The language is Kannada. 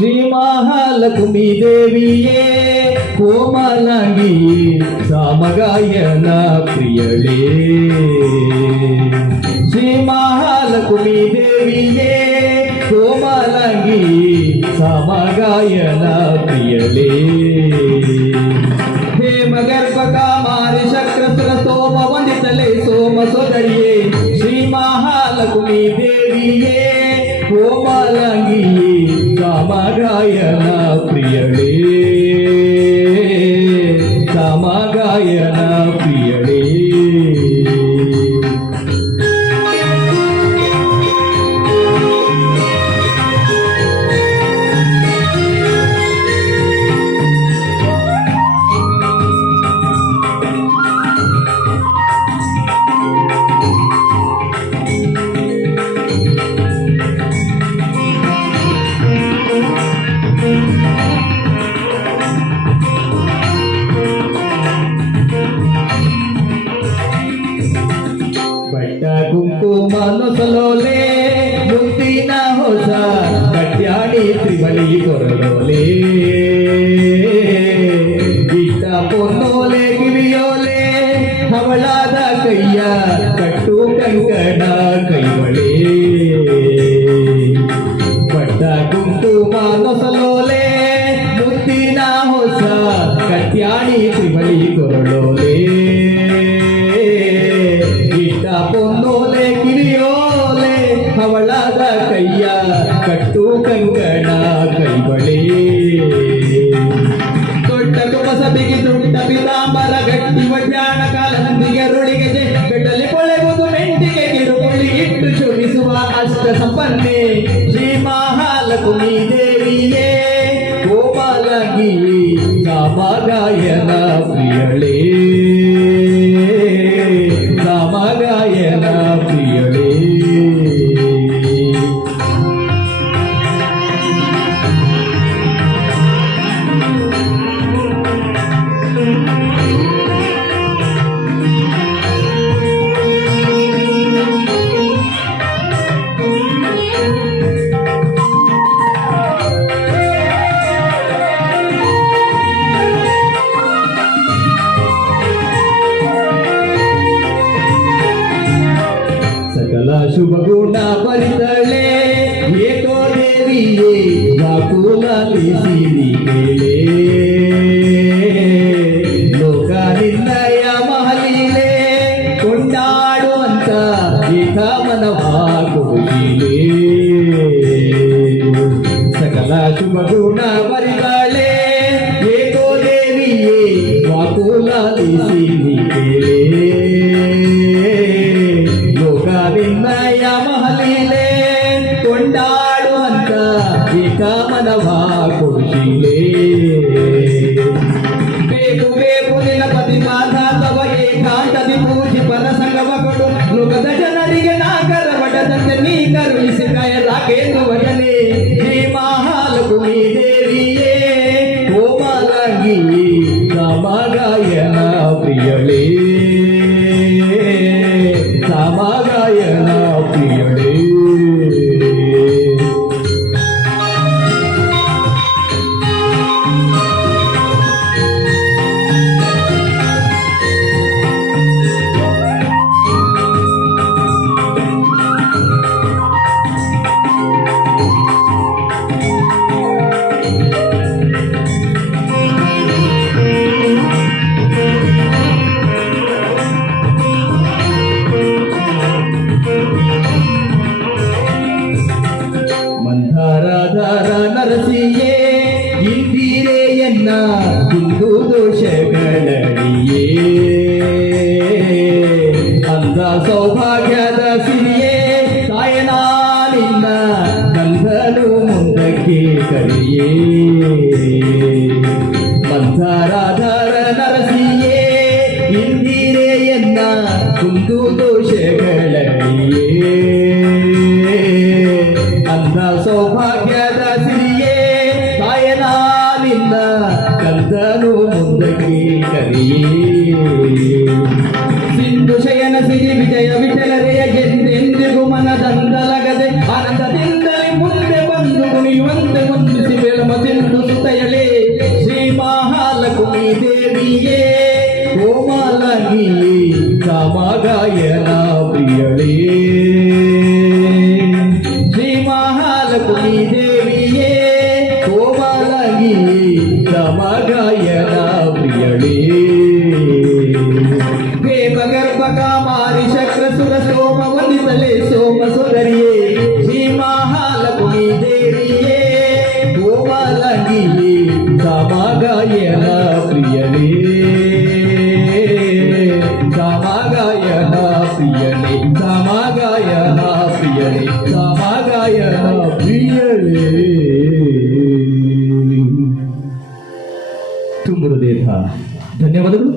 ಶ್ರೀ ಮಹಾಲಕ್ಷ್ಮೀ ದೇವಿಯೇ ಕೋಮಲಾಂಗಿ ಸಾಮಗಾಯನ ಪ್ರಿಯಳೇ ಶ್ರೀ ಮಹಾಲಕ್ಷ್ಮೀ ದೇವಿಯೇ ಕೋಮಲಾಂಗಿ ಸಾಮಗಾಯನ ಪ್ರಿಯಳೇ ಹೇಮಗರ್ಭ ಕಾಮಾರಿ ಶಕ್ರಸುರ ಸೋಮ ವಂದಿತಲೆ ಸೋಮ ಸೋದರಿಯೇ ಶ್ರೀ ಮಹಾಲಕ್ಷ್ಮೀ ದೇವಿಯೇ ಕೋಮಲಾಂಗಿ ಸಾಮಗಾಯನ ಪ್ರಿಯಳೇ ಸಾಮಗಾಯನ ಪ್ರಿಯಳೇ ಕುಂಕುಮ ನೊಸಲೋಲೆ ಮುತ್ತಿನ ಹೊಸ ಕಟ್ಯಾಣಿ ತ್ರಿಬಳಿ ಕೊರಲೋಲೆ ಇಟ್ಟ ಪೊನ್ನೋಲೆ ಕಿವಿಯೋಲೆ ಹವಳಾದ ಕೈಯ ಕಟ್ಟು ಕಂಕಣ ಕೈವಳೆ ಪಟ್ಟ ಕುಂಕುಮ ನೊಸಲೋಲೆ ಮುತ್ತಿನ ಹೊಸ ಕಟ್ಯಾಣಿ ತ್ರಿಬಳಿ ಕೊರಲೋಲೆ ಪೊನ್ನೋಲೆ ಕಿರಿಯೋಲೆ ಹವಳಾದ ಕೈಯ ಕಟ್ಟು ಕಂಕಣ ಕೈಬಳೆ ದೊಡ್ಡ ಕುಮಸ ಬಿಗಿ ದುಡ್ಡ ಪಿತಾಂಬರ ಗಟ್ಟಿ ವಡ್ಯಾಣ ಕಾಲ ನಂದಿಗೆ ರುಳಿಗೆ ಬೆಟ್ಟಲಿ ಕೊಳೆಗುದು ಮೆಂಟಿಗೆ ಕಿರುಪುಳಿ ಇಟ್ಟು ಶೋಭಿಸುವ ಅಷ್ಟ ಸಂಪನ್ನೆ ಶ್ರೀ ಮಹಾಲಕ್ಷ್ಮೀ ದೇವಿಯೇ ಕೋಮಲಾಂಗಿ ಸಾಮಗಾಯನ ಪ್ರಿಯಳೇ ಸಾಮಗಾಯನ ಪ್ರಿಯಳೇ ಶುಭ ಗುಣ ಬರಿದಳೆ ಏಕೋ ದೇವಿಯೇ ವ್ಯಾಕುಲಲಿ ಸಿರಿಗೆಳೆ ಲೋಕ ನಿರ್ಣಯ ಮಹಲೀಲೆ ಕೊಂಡಾಡುವಂತ ಏಕ ಮನವಾಗುವುದಿಲೆ ಸಕಲ ಶುಭ ಗುಣ ಬರಿದಳೆ ಏಕೋ ದೇವಿಯೇ ವ್ಯಾಕುಲಲಿ ಸಿರಿಗೆಳೆ ನಿನ್ನಯ ಮಹಲೀಲೆ ಕೊಂಡಾಡುವಂತ ಏಕ ಮನವ ಕೊಡಿಸಿಲೆ ಬೇಕು ಬೇಕು ನಿನ್ನ ಪತಿ ಮಾತಾತವ ಏಕಾಂತದಿ ಪೂಜಿ ಪರ ಸಂಗವ ಕೊಡು ಲೋಕದ ಜನರಿಗೆ ನಾಗರ ಬಡದಂತೆ ನೀ ಕರುಣಿಸಿ ಕಾಯಲಾಗೇನು ವದನೆ ಶ್ರೀ ಮಹಾಲಕ್ಷ್ಮೀ ದೇವಿಯೇ ಕೋಮಲಾಂಗಿ ಸಾಮಗಾಯನ ಪ್ರಿಯಳೇ ಸಾಮಗಾಯನ ಪ್ರಿಯಳೇ ನರಸಿಯೇ ಇಂದಿರೆಯನ್ನ ಹಿಂದೂ ದೋಷಗಳಡಿಯೇ ಅಂದ ಸೌಭಾಗ್ಯದ ಸಿರಿಯೇ ತಾಯನಾನಿನ್ನ ಗಂಧನು ಮುಂದಕ್ಕೆ ಕರಿಯೇ ಮಂಥರಾಧರ ನರಸಿಯೇ ಇಂದಿರೆಯನ್ನ ಹಿಂದೂ ದೋಷಗಳಡಿಯೇ ಅಂದ ಸೌಭಾಗ್ಯದ ಸಿರಿಯೇ ತಾಯನಾನಿನ್ನ ಕಂದನು ಮುಂದಕ್ಕೆ ಕರಿಯೇ ಸಿಂಧು ಶಯನ ಸಿರಿ ವಿಜಯ ವಿಠಲರೆಯ ಗೆದ್ದೆಂದಿಗೂ ಮನದಂದಲಗದೆ ಆನಂದದಿಂದಲೇ ಮುಂದೆ ಬಂದು ಕುಣಿಯುವಂತೆ ಹೊಂದಿಸಿ ಸಮಗಾಯನ ಪ್ರಿಯಳೇ ಶ್ರೀ ಮಹಾಲಕ್ಷ್ಮೀ ದೇವಿಯೇ ಕೋಮಲಗಿ ಸಮಗಾಯನ ಪ್ರಿಯಳೇ ಪ್ರೇಮಗರ್ಭ ಕಾಮಾರಿ ಶಕ್ರ ಸುರ ಸೋಮ ವಂದಿಸಲೇ ಸೋಮ ಸುಂದರಿಯೇ ಶ್ರೀ ಮಹಾಲಕ್ಷ್ಮೀ ದೇವಿಯೇ ಕೋಮಲಗಿ ಸಮಗಾಯನ ಪ್ರಿಯಳೇ ಸಮಗಾಯನ ಪ್ರಿಯಳೇ ಸಮಗಾಯನ ಪ್ರಿಯಳೇ ಸಮಗಾಯನ ಪ್ರಿಯಳೇ ತುಂಬ ಹೃದಯದ ಧನ್ಯವಾದಗಳು.